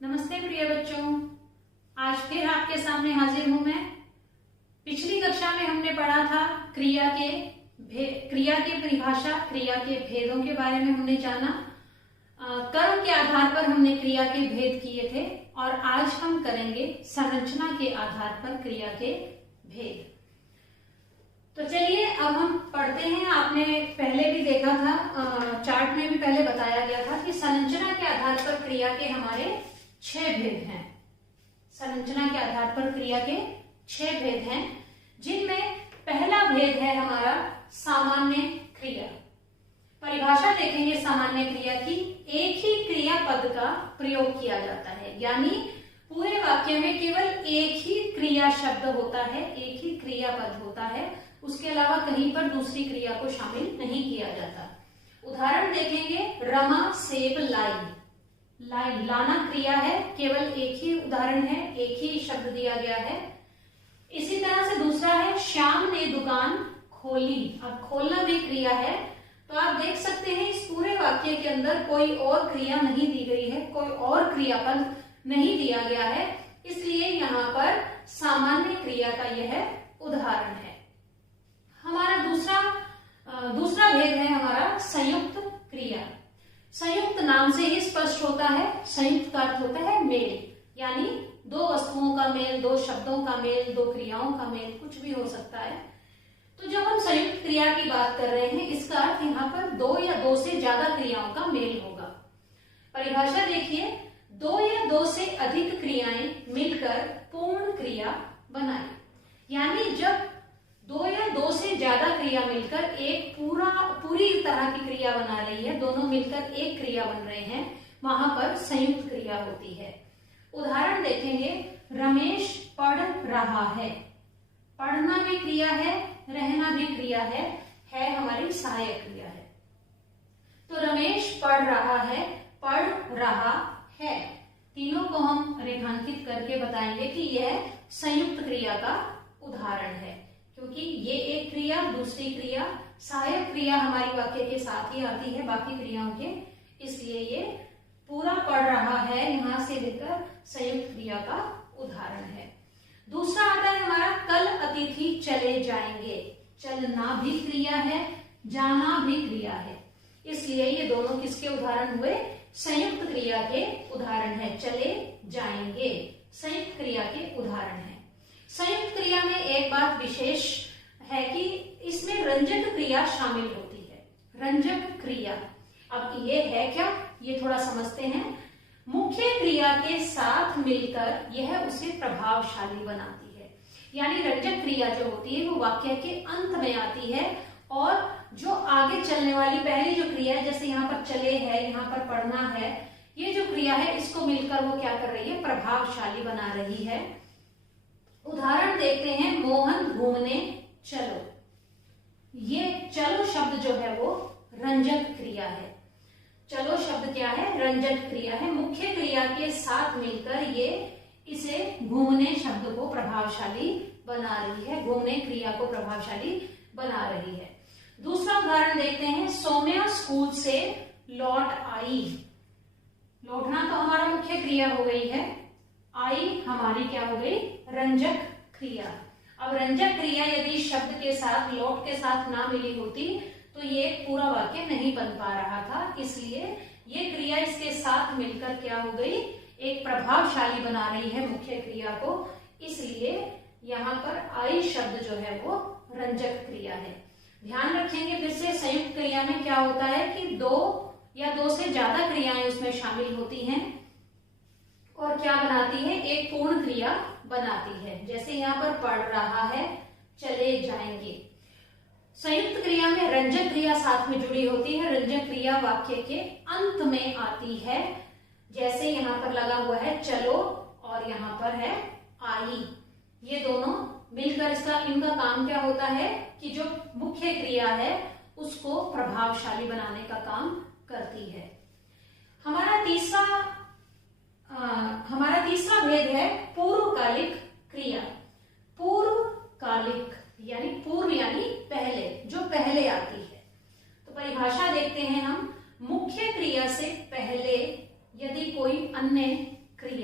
नमस्ते प्रिय बच्चों, आज फिर आपके सामने हाजिर हूं मैं। पिछली कक्षा में हमने पढ़ा था क्रिया की परिभाषा, क्रिया के भेदों के बारे में हमने जाना। कर्म के आधार पर हमने क्रिया के भेद किए थे और आज हम करेंगे संरचना के आधार पर क्रिया के भेद। तो चलिए अब हम पढ़ते हैं। आपने पहले भी देखा था, चार्ट में भी पहले बताया गया था कि संरचना के आधार पर क्रिया के हमारे 6 भेद हैं। संरचना के आधार पर क्रिया के 6 भेद हैं, जिनमें पहला भेद है हमारा सामान्य क्रिया। परिभाषा देखेंगे सामान्य क्रिया की। एक ही क्रिया पद का प्रयोग किया जाता है, यानी पूरे वाक्य में केवल एक ही क्रिया शब्द होता है, एक ही क्रिया पद होता है, उसके अलावा कहीं पर दूसरी क्रिया को शामिल नहीं किया जाता। उदाहरण देखेंगे, रमा सेब लाई। लाई लाना क्रिया है, केवल एक ही उदाहरण है, एक ही शब्द दिया गया है। इसी तरह से दूसरा है, श्याम ने दुकान खोली। अब खोलना भी क्रिया है, तो आप देख सकते हैं इस पूरे वाक्य के अंदर कोई और क्रिया नहीं दी गई है, कोई और क्रियापद नहीं दिया गया है, इसलिए यहाँ पर सामान्य क्रिया का यह उदाहरण है। हमारा दूसरा भेद है हमारा संयुक्त क्रिया। संयुक्त नाम से ही स्पष्ट होता है, संयुक्त का अर्थ होता है मेल, यानी दो वस्तुओं का मेल, दो शब्दों का मेल, दो क्रियाओं का मेल, कुछ भी हो सकता है। तो जब हम संयुक्त क्रिया की बात कर रहे हैं, इसका अर्थ यहाँ पर दो या दो से ज्यादा क्रियाओं का मेल होगा। परिभाषा देखिए, दो या दो से अधिक क्रियाएं मिलकर पूर्ण क्रिया बनाए, यानी जब दो या दो से ज्यादा क्रिया मिलकर एक पूरी तरह की क्रिया बना रही है, दोनों मिलकर एक क्रिया बन रहे हैं, वहां पर संयुक्त क्रिया होती है। उदाहरण देखेंगे, रमेश पढ़ रहा है। पढ़ना भी क्रिया है, रहना भी क्रिया है हमारी सहायक क्रिया है। तो रमेश पढ़ रहा है, पढ़ रहा है, तीनों को हम रेखांकित करके बताएंगे कि यह संयुक्त क्रिया का उदाहरण है, क्योंकि ये एक क्रिया, दूसरी क्रिया, सहायक क्रिया हमारी वाक्य के साथ ही आती है बाकी क्रियाओं के, इसलिए ये पूरा पढ़ रहा है यहां से लेकर संयुक्त क्रिया का उदाहरण है। दूसरा आता है हमारा, कल अतिथि चले जाएंगे। चलना भी क्रिया है, जाना भी क्रिया है, इसलिए ये दोनों किसके उदाहरण हुए? संयुक्त क्रिया के उदाहरण है। चले जाएंगे संयुक्त क्रिया के उदाहरण है। संयुक्त क्रिया में एक बात विशेष है कि इसमें रंजक क्रिया शामिल होती है। रंजक क्रिया, अब ये है क्या, ये थोड़ा समझते हैं। मुख्य क्रिया के साथ मिलकर यह उसे प्रभावशाली बनाती है, यानी रंजक क्रिया जो होती है वो वाक्य के अंत में आती है और जो आगे चलने वाली पहली जो क्रिया है, जैसे यहाँ पर चले है, यहाँ पर पढ़ना है, ये जो क्रिया है इसको मिलकर वो क्या कर रही है? प्रभावशाली बना रही है। उदाहरण देखते हैं, मोहन घूमने चलो। ये चलो शब्द जो है वो रंजक क्रिया है। चलो शब्द क्या है? रंजक क्रिया है। मुख्य क्रिया के साथ मिलकर ये इसे घूमने शब्द को प्रभावशाली बना रही है, घूमने क्रिया को प्रभावशाली बना रही है। दूसरा उदाहरण देखते हैं, सौम्या स्कूल से लौट आई। लौटना तो हमारा मुख्य क्रिया हो गई है, आई हमारी क्या हो गई? रंजक क्रिया। अब रंजक क्रिया यदि शब्द के साथ, लौट के साथ ना मिली होती तो ये पूरा वाक्य नहीं बन पा रहा था, इसलिए ये क्रिया इसके साथ मिलकर क्या हो गई? एक प्रभावशाली बना रही है मुख्य क्रिया को, इसलिए यहाँ पर आई शब्द जो है वो रंजक क्रिया है। ध्यान रखेंगे फिर से, संयुक्त क्रिया में क्या होता है कि दो या दो से ज्यादा क्रियाएं उसमें शामिल होती हैं और क्या बनाती है? एक पूर्ण क्रिया बनाती है। जैसे यहाँ पर पढ़ रहा है, चले जाएंगे। संयुक्त क्रिया में रंजक क्रिया साथ में जुड़ी होती है, रंजक क्रिया वाक्य के अंत में आती है, जैसे यहाँ पर लगा हुआ है चलो और यहाँ पर है आई। ये दोनों मिलकर इनका काम क्या होता है कि जो मुख्य क्रिया है उसको प्रभावशाली बनाने का काम करती है। हमारा तीसरा भेद है पूर्वकालिक क्रिया। पूर्वकालिक यानी पूर्व यानी पहले, जो पहले आती है। तो परिभाषा देखते हैं हम, मुख्य क्रिया से पहले यदि कोई अन्य क्रिया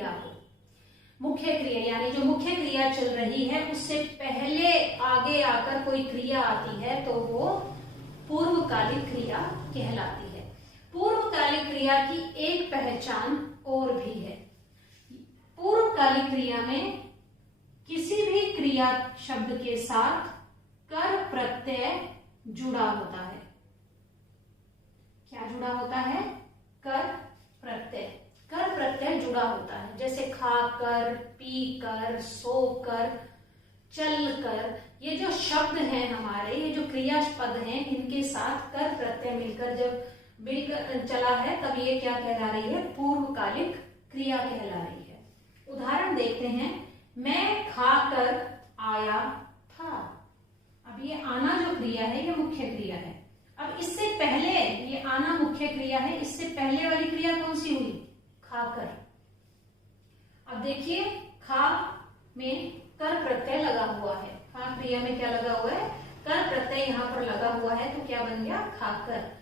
मुख्य क्रिया यानी जो मुख्य क्रिया चल रही है उससे पहले आगे आकर कोई क्रिया आती है तो वो पूर्वकालिक क्रिया कहलाती है। पूर्वकालिक क्रिया की एक पहचान और भी है। पूर्वकालिक क्रिया में किसी भी क्रिया शब्द के साथ कर प्रत्यय जुड़ा होता है। क्या जुड़ा होता है? कर प्रत्यय। कर प्रत्यय जुड़ा होता है, जैसे खाकर, पीकर, सोकर, चलकर, ये जो शब्द हैं हमारे, ये जो क्रियापद हैं, इनके साथ कर प्रत्यय मिलकर जब मिलकर चला है तब ये क्या कहला रही है? पूर्वकालिक क्रिया कहला रही है। उदाहरण देखते हैं, मैं खाकर आया था। अब ये आना जो क्रिया है ये मुख्य क्रिया है। अब इससे पहले, ये आना मुख्य क्रिया है, इससे पहले वाली क्रिया कौन सी हुई? खाकर। अब देखिए, खा में कर प्रत्यय लगा हुआ है। खा क्रिया में क्या लगा हुआ है? कर प्रत्यय यहाँ पर लगा हुआ है, तो क्या बन गया? खाकर।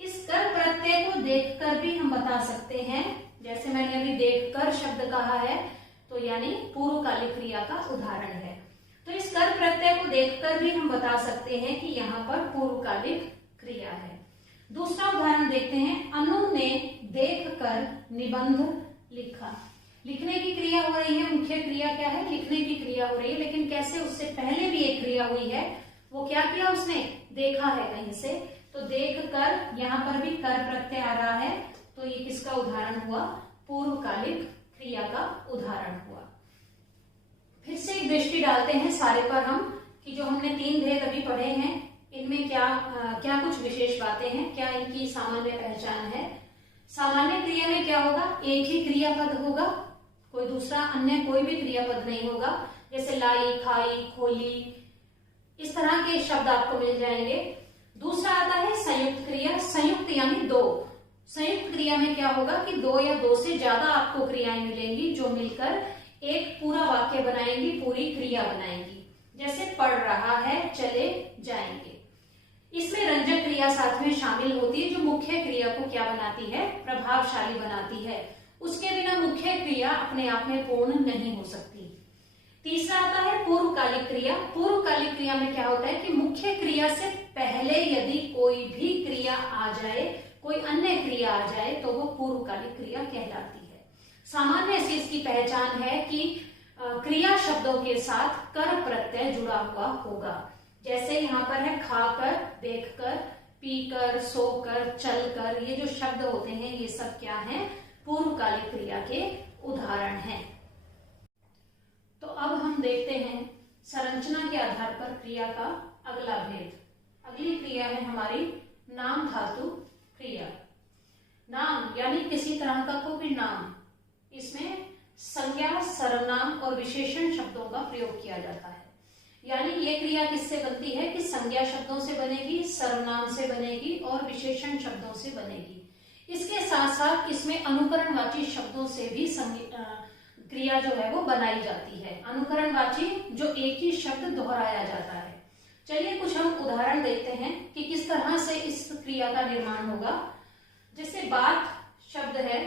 इस कर प्रत्यय को देखकर भी हम बता सकते हैं, जैसे मैंने अभी देखकर शब्द कहा है, तो यानी पूर्वकालिक क्रिया का उदाहरण है। तो इस कर प्रत्यय को देखकर भी हम बता सकते हैं कि यहाँ पर पूर्वकालिक क्रिया है। दूसरा उदाहरण देखते हैं, अनु ने देखकर निबंध लिखा। लिखने की क्रिया हो रही है, मुख्य क्रिया क्या है? लिखने की क्रिया हो रही है, लेकिन कैसे? उससे पहले भी एक क्रिया हुई है, वो क्या किया? उसने देखा है कहीं से, तो देखकर यहाँ पर भी कर प्रत्यय आ रहा है, तो ये किसका उदाहरण हुआ? पूर्वकालिक क्रिया का उदाहरण हुआ। फिर से एक दृष्टि डालते हैं सारे पर हम, कि जो हमने 3 भेद अभी पढ़े हैं इनमें क्या कुछ विशेष बातें हैं, क्या इनकी सामान्य पहचान है। सामान्य क्रिया में क्या होगा? एक ही क्रियापद होगा, कोई दूसरा अन्य कोई भी क्रियापद नहीं होगा। जैसे लाई, खाई, खोली, इस तरह के शब्द आपको मिल जाएंगे। दूसरा आता है संयुक्त क्रिया। संयुक्त यानी 2। संयुक्त क्रिया में क्या होगा कि 2 या 2 से ज्यादा आपको क्रियाएं मिलेंगी जो मिलकर एक पूरा वाक्य बनाएंगी, पूरी क्रिया बनाएंगी। जैसे पढ़ रहा है, चले जाएंगे। इसमें रंजक क्रिया साथ में शामिल होती है, जो मुख्य क्रिया को क्या बनाती है? प्रभावशाली बनाती है। उसके बिना मुख्य क्रिया अपने आप में पूर्ण नहीं हो सकती। तीसरा आता है पूर्वकालिक क्रिया। पूर्वकालिक क्रिया में क्या होता है कि मुख्य क्रिया से पहले यदि कोई भी क्रिया आ जाए, कोई अन्य क्रिया आ जाए, तो वो पूर्वकालिक क्रिया कहलाती है। सामान्य से इसकी पहचान है कि क्रिया शब्दों के साथ कर प्रत्यय जुड़ा हुआ होगा। जैसे यहाँ पर है खाकर, देखकर, पीकर, सोकर, चलकर, ये जो शब्द होते हैं ये सब क्या हैं? पूर्वकालिक क्रिया के उदाहरण हैं। तो अब हम देखते हैं संरचना के आधार पर क्रिया का अगला भेद। अगली क्रिया है हमारी नाम धातु क्रिया। नाम यानी किसी तरह का कोई भी नाम, इसमें संज्ञा, सर्वनाम और विशेषण शब्दों का प्रयोग किया जाता है। यानी ये क्रिया किससे बनती है कि संज्ञा शब्दों से बनेगी, सर्वनाम से बनेगी और विशेषण शब्दों से बनेगी। इसके साथ साथ इसमें अनुकरणवाची शब्दों से भी क्रिया जो है वो बनाई जाती है। अनुकरणवाची जो एक ही शब्द दोहराया जाता है। चलिए कुछ हम उदाहरण देखते हैं कि किस तरह से इस क्रिया का निर्माण होगा। जैसे बात शब्द है,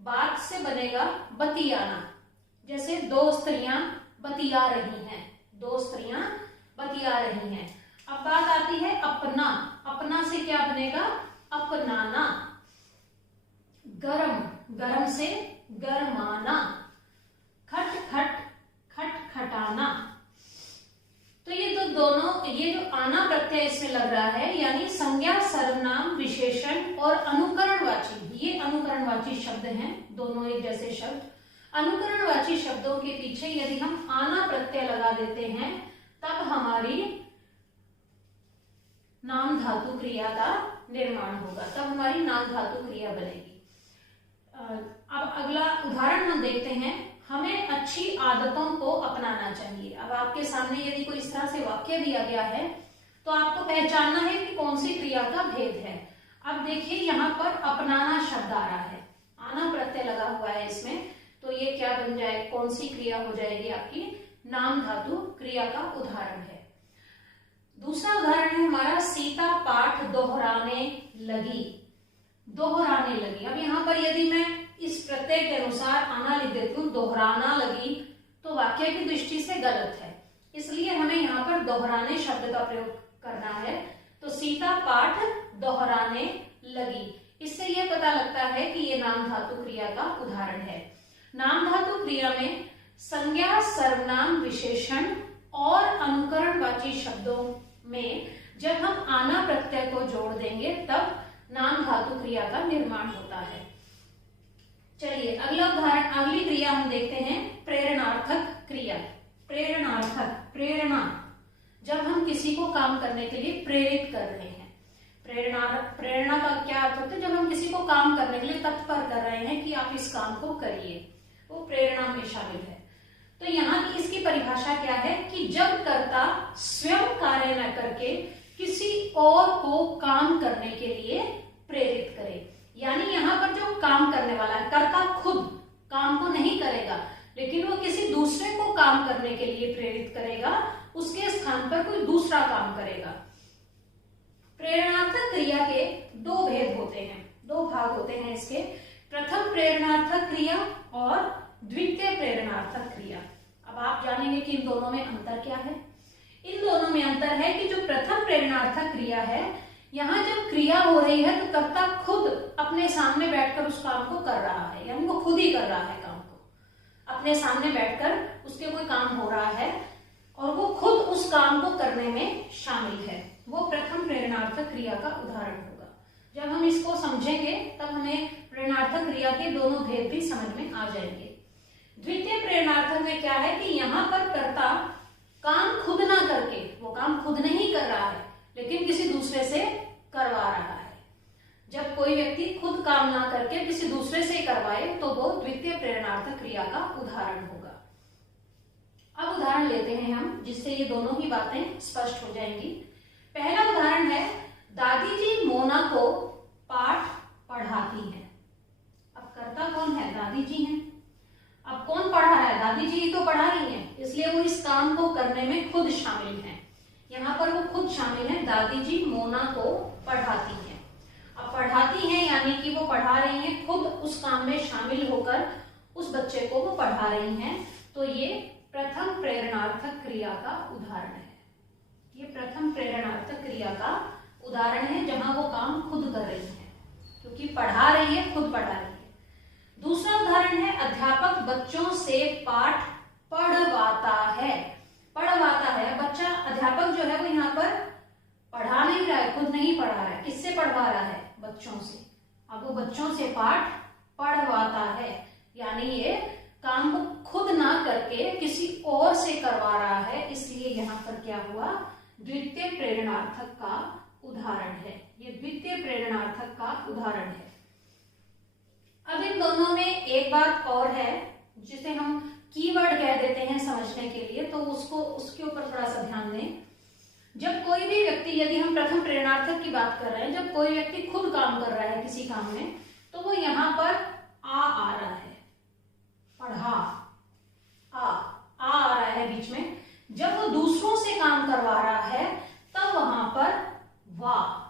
बात से बनेगा बतियाना। जैसे 2 स्त्रियां बतिया रही हैं, 2 स्त्रियां बतिया रही हैं। अब बात आती है अपना। अपना से क्या बनेगा? अपनाना। गरम, गरम से गरमाना। खट खट, खट खटाना। तो ये तो दोनों, ये जो आना प्रत्यय इसमें लग रहा है, यानी संज्ञा, सर्वनाम, विशेषण और अनुकरणवाची, ये अनुकरणवाची शब्द हैं, दोनों एक जैसे शब्द। अनुकरणवाची शब्दों के पीछे यदि हम आना प्रत्यय लगा देते हैं तब हमारी नाम धातु क्रिया का निर्माण होगा, तब हमारी नाम धातु क्रिया बनेगी। अब अगला उदाहरण हम देखते हैं, हमें अच्छी आदतों को अपनाना चाहिए। अब आपके सामने यदि कोई इस तरह से वाक्य दिया गया है तो आपको पहचानना है कि कौन सी क्रिया का भेद है। अब देखिए यहाँ पर अपनाना शब्द आ रहा है, आना प्रत्यय लगा हुआ है इसमें, तो ये क्या बन जाए, कौन सी क्रिया हो जाएगी? आपकी नाम धातु क्रिया का उदाहरण है। दूसरा उदाहरण है हमारा, सीता पाठ दोहराने लगी। दोहराने लगी। अब यहाँ पर यदि मैं इस प्रत्यय के अनुसार आना लिख देती हूँ, दोहराना लगी, तो वाक्य की दृष्टि से गलत है, इसलिए हमें यहाँ पर दोहराने शब्द का प्रयोग करना है। तो सीता पाठ दोहराने लगी, इससे यह पता लगता है कि ये नाम धातु क्रिया का उदाहरण है। नाम धातु क्रिया में संज्ञा, सर्वनाम, विशेषण और अनुकरणवाची शब्दों में जब हम आना प्रत्यय को जोड़ देंगे तब नाम धातु क्रिया का निर्माण होता है। चलिए अगला उदाहरण, अगली क्रिया हम देखते हैं प्रेरणार्थक क्रिया। प्रेरणार्थक, प्रेरणा, जब हम किसी को काम करने के लिए प्रेरित कर रहे हैं। प्रेरणा का क्या अर्थ होता है? जब हम किसी को काम करने के लिए तत्पर कर रहे हैं कि आप इस काम को करिए, वो प्रेरणा में शामिल है। तो यहाँ की इसकी परिभाषा क्या है कि जब कर्ता स्वयं कार्य न करके किसी और को काम करने के लिए प्रेरित करे, यानी यहाँ पर जो काम करने वाला है, कर्ता खुद काम को नहीं करेगा लेकिन वो किसी दूसरे को काम करने के लिए प्रेरित करेगा, उसके स्थान पर कोई दूसरा काम करेगा। प्रेरणार्थक क्रिया के दो भेद होते हैं, दो भाग होते हैं इसके, प्रथम प्रेरणार्थक क्रिया और द्वितीय प्रेरणार्थक क्रिया। अब आप जानेंगे कि इन दोनों में अंतर क्या है। इन दोनों में अंतर है कि जो प्रथम प्रेरणार्थक क्रिया है, यहाँ जब क्रिया हो रही है तो कर्ता खुद अपने सामने बैठकर उस काम को कर रहा है, यानी वो खुद ही कर रहा है काम को, अपने सामने बैठकर उसके कोई काम हो रहा है और वो खुद उस काम को करने में शामिल है, वो प्रथम प्रेरणार्थक क्रिया का उदाहरण होगा। जब हम इसको समझेंगे तब हमें प्रेरणार्थक क्रिया के दोनों भेद भी समझ में आ जाएंगे। द्वितीय प्रेरणार्थक में क्या है कि यहाँ पर कर्ता काम खुद ना करके, वो काम खुद नहीं कर रहा है लेकिन किसी दूसरे से करवा रहा है। जब कोई व्यक्ति खुद काम ना करके किसी दूसरे से करवाए तो वो द्वितीय प्रेरणार्थक क्रिया का उदाहरण होगा। अब उदाहरण लेते हैं हम, जिससे ये दोनों ही बातें स्पष्ट हो जाएंगी। पहला उदाहरण है, दादी जी मोना को पाठ पढ़ाती हैं। अब कर्ता कौन है? दादी जी हैं। अब कौन पढ़ा रहा है? दादी जी ही तो पढ़ा रही हैं, इसलिए वो इस काम को करने में खुद शामिल हैं। यहाँ पर वो खुद शामिल है, दादी जी मोना को पढ़ाती हैं। अब पढ़ाती हैं यानी कि वो पढ़ा रही हैं, खुद उस काम में शामिल होकर उस बच्चे को वो पढ़ा रही हैं। तो ये प्रथम प्रेरणार्थक क्रिया का उदाहरण है। ये प्रथम प्रेरणार्थक क्रिया का उदाहरण है जहां वो काम खुद कर रही है, क्योंकि पढ़ा रही है, खुद पढ़ा रही है। दूसरा उदाहरण है, अध्यापक बच्चों से पाठ पढ़वाता है। पढ़वाता है, बच्चा, अध्यापक जो है वो यहाँ पर पढ़ा नहीं रहा है, खुद नहीं पढ़ा रहा है, किससे पढ़वा रहा है? बच्चों से। अब वो बच्चों से पाठ पढ़वाता है, यानी ये काम को खुद ना करके किसी और से करवा रहा है, इसलिए यहाँ पर क्या हुआ? द्वितीय प्रेरणार्थक का उदाहरण है। ये द्वितीय प्रेरणार्थक का उदाहरण है। अब इन दोनों में एक बात और है जिसे हम कीवर्ड कह देते हैं समझने के लिए, तो उसके ऊपर थोड़ा सा ध्यान दें। जब कोई भी व्यक्ति, यदि हम प्रथम प्रेरणार्थक की बात कर रहे हैं, जब कोई व्यक्ति खुद काम कर रहा है किसी काम में, तो वो यहाँ पर आ रहा है, पढ़ा, आ रहा है बीच में। जब वो दूसरों से काम करवा रहा है तब वहां पर वाह,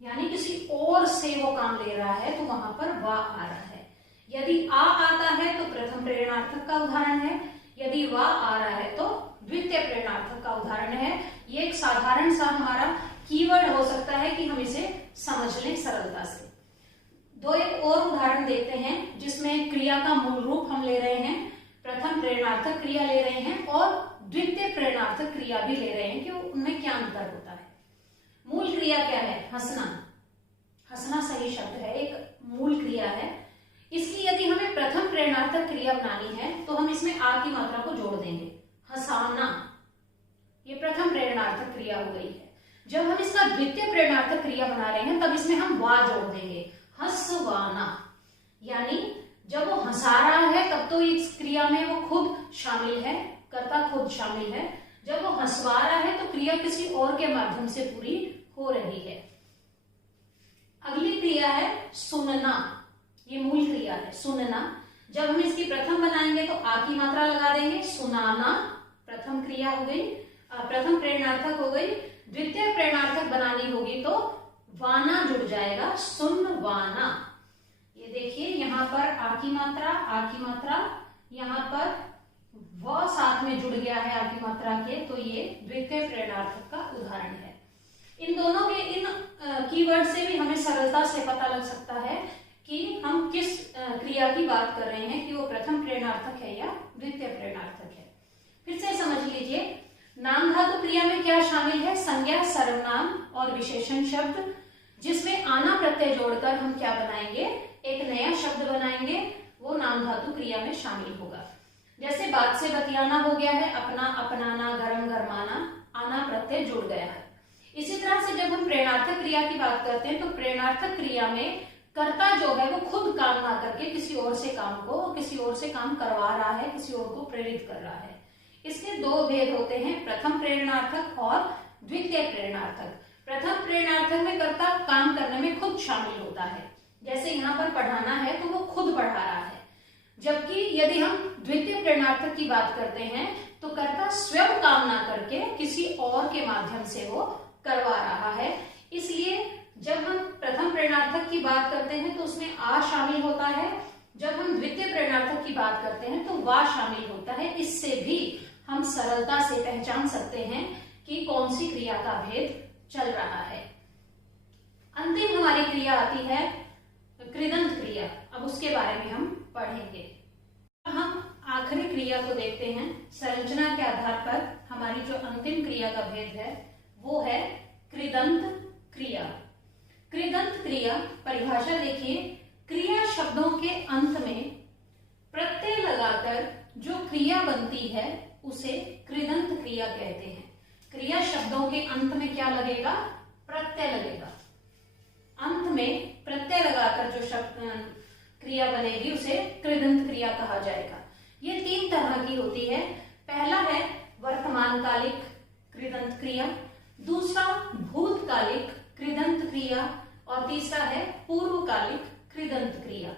यानी किसी और से वो काम ले रहा है तो वहां पर वाह आ रहा है। यदि आता है तो प्रथम प्रेरणार्थक का उदाहरण है, यदि वाह आ रहा है तो द्वितीय प्रेरणार्थक का उदाहरण है। ये एक साधारण सा हमारा कीवर्ड हो सकता है कि हम इसे समझ लें सरलता से। एक और उदाहरण देखते हैं जिसमें क्रिया का मूल रूप हम ले रहे हैं, प्रथम प्रेरणार्थक क्रिया ले रहे हैं और द्वितीय प्रेरणार्थक क्रिया भी ले रहे हैं कि उनमें क्या अंतर होता है। मूल क्रिया क्या है? हंसना। हंसना सही शब्द है, एक मूल क्रिया है। इसकी यदि हमें प्रथम प्रेरणार्थक क्रिया बनानी है तो हम इसमें आ की मात्रा को जोड़ देंगे, हंसाना। ये प्रथम प्रेरणार्थक क्रिया हो गई है। जब हम इसका द्वितीय प्रेरणार्थक क्रिया बना रहे हैं तब इसमें हम वा जोड़ देंगे, हंसवाना। यानी जब वो हंसा रहा है तब तो इस क्रिया में वो खुद शामिल है, कर्ता खुद शामिल है। जब वो हंसवा रहा है तो क्रिया किसी और के माध्यम से पूरी हो रही है। अगली क्रिया है सुनना। ये मूल क्रिया है, सुनना। जब हम इसकी प्रथम बनाएंगे तो आ की मात्रा लगा देंगे, सुनाना प्रथम क्रिया हो गई, प्रथम प्रेरणार्थक हो गई। द्वितीय प्रेरणार्थक बनानी होगी तो वाना जुड़ जाएगा, सुनवाना। ये देखिए यहाँ पर आ की मात्रा, यहाँ पर व साथ में जुड़ गया है आपकी मात्रा के, तो ये द्वितीय प्रेरणार्थक का उदाहरण है। इन दोनों के इन कीवर्ड से भी हमें सरलता से पता लग सकता है कि हम किस क्रिया की बात कर रहे हैं, कि वो प्रथम प्रेरणार्थक है या द्वितीय प्रेरणार्थक है। फिर से समझ लीजिए, नाम धातु क्रिया में क्या शामिल है? संज्ञा, सर्वनाम और विशेषण शब्द, जिसमें आना प्रत्यय जोड़कर हम क्या बनाएंगे? एक नया शब्द बनाएंगे, वो नाम धातु क्रिया में शामिल होगा। जैसे बात से बतियाना हो गया है, अपना, अपनाना, गरम, गरमाना, आना प्रत्यय जुड़ गया है। इसी तरह से जब हम प्रेरणार्थक क्रिया की बात करते हैं तो प्रेरणार्थक क्रिया में कर्ता जो है वो खुद काम ना करके किसी और से काम करवा रहा है, किसी और को प्रेरित कर रहा है। इसके दो भेद होते हैं, प्रथम प्रेरणार्थक और द्वितीय प्रेरणार्थक। प्रथम प्रेरणार्थक में कर्ता काम करने में खुद शामिल होता है, जैसे यहाँ पर पढ़ाना है तो वो खुद पढ़ा रहा है। जबकि यदि हम द्वितीय प्रेरणार्थक की बात करते हैं तो कर्ता स्वयं काम ना करके किसी और के माध्यम से वो करवा रहा है। इसलिए जब हम प्रथम प्रेरणार्थक की बात करते हैं तो उसमें आ शामिल होता है, जब हम द्वितीय प्रेरणार्थक की बात करते हैं तो वा शामिल होता है। इससे भी हम सरलता से पहचान सकते हैं कि कौन सी क्रिया का भेद चल रहा है। अंतिम हमारी क्रिया आती है कृदंत क्रिया। अब उसके बारे में हम पढ़ेंगे। हम आखिरी क्रिया को देखते हैं। संरचना के आधार पर हमारी जो अंतिम क्रिया का भेद है वो है कृदंत क्रिया। कृदंत क्रिया परिभाषा देखिए, क्रिया शब्दों के अंत में प्रत्यय लगाकर जो क्रिया बनती है उसे कृदंत क्रिया कहते हैं। क्रिया शब्दों के अंत में क्या लगेगा? प्रत्यय लगेगा। अंत में प्रत्यय लगाकर जो शब्द क्रिया बनेगी उसे कृदंत क्रिया कहा जाएगा। ये तीन तरह की होती है। पहला है वर्तमानकालिक कृदंत क्रिया, दूसरा भूतकालिक कृदंत क्रिया और तीसरा है पूर्वकालिक कृदंत क्रिया।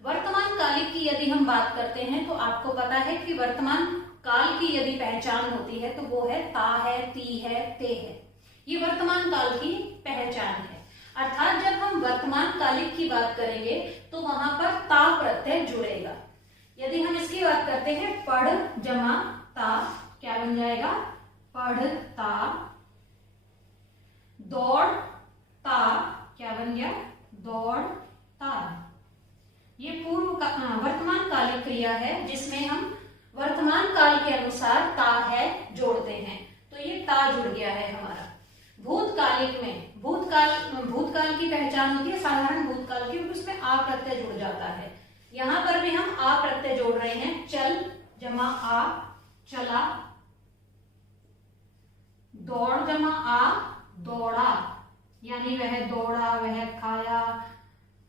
वर्तमान कालिक की यदि हम बात करते हैं तो आपको पता है कि वर्तमान काल की यदि पहचान होती है तो वो है ता है, ती है, ते है। ये वर्तमान काल की पहचान है। अर्थात जब हम वर्तमान कालिक की बात करेंगे तो वहां पर ता प्रत्यय जुड़ेगा। यदि हम इसकी बात करते हैं पढ़ जमा ता, क्या बन जाएगा? पढ़ता। दौड़ ता, क्या बन गया? दौड़ता। ये वर्तमान कालिक क्रिया है जिसमें हम वर्तमान काल के अनुसार ता है जोड़ते हैं, तो ये ता जुड़ गया है हमारा। भूतकालिक में भूतकाल की पहचान होती है साधारण भूतकाल की, उसमें आ प्रत्यय जुड़ जाता है। यहां पर भी हम आ प्रत्यय जोड़ रहे हैं। चल जमा आ, चला। दौड़ जमा आ, दौड़ा, यानी वह दौड़ा, वह खाया।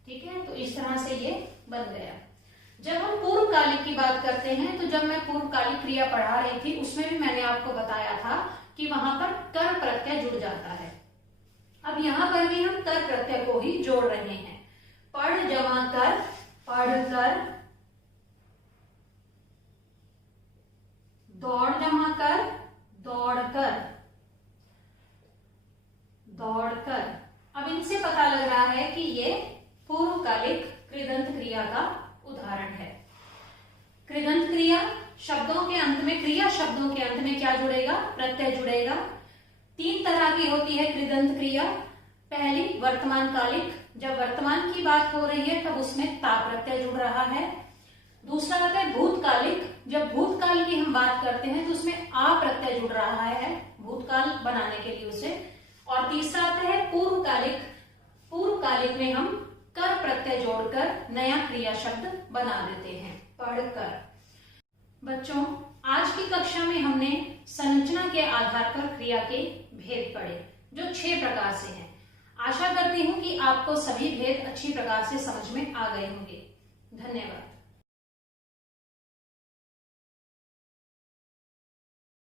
ठीक है, तो इस तरह से ये बन गया। जब हम पूर्वकालिक की बात करते हैं तो जब मैं पूर्वकालिक क्रिया पढ़ा रही थी उसमें भी मैंने आपको बताया था कि वहां पर कर प्रत्यय जुड़ जाता है। अब यहां पर भी हम कर प्रत्यय को ही जोड़ रहे हैं। पढ़ जमा कर, पढ़कर। दौड़ जमा कर, दौड़कर, दौड़कर। अब इनसे पता लग रहा है कि ये पूर्वकालिक कृदंत क्रिया का उदाहरण है। कृदंत क्रिया शब्दों के अंत में, क्रिया शब्दों के अंत में क्या जुड़ेगा? प्रत्यय जुड़ेगा। तीन तरह की होती है कृदंत क्रिया। पहली वर्तमान कालिक, जब वर्तमान की बात हो रही है तब उसमें ता प्रत्यय जुड़ रहा है। दूसरा आता है भूतकालिक, जब भूतकाल की हम बात करते हैं तो उसमें आ प्रत्यय जुड़ रहा है भूतकाल बनाने के लिए उसे। और तीसरा आता है पूर्वकालिक। पूर्वकालिक में हम कर प्रत्यय जोड़कर नया क्रिया शब्द बना देते हैं, पढ़कर। बच्चों, आज की कक्षा में हमने संरचना के आधार पर क्रिया के भेद पढ़े जो 6 प्रकार से हैं। आशा करती हूं कि आपको सभी भेद अच्छी प्रकार से समझ में आ गए होंगे। धन्यवाद।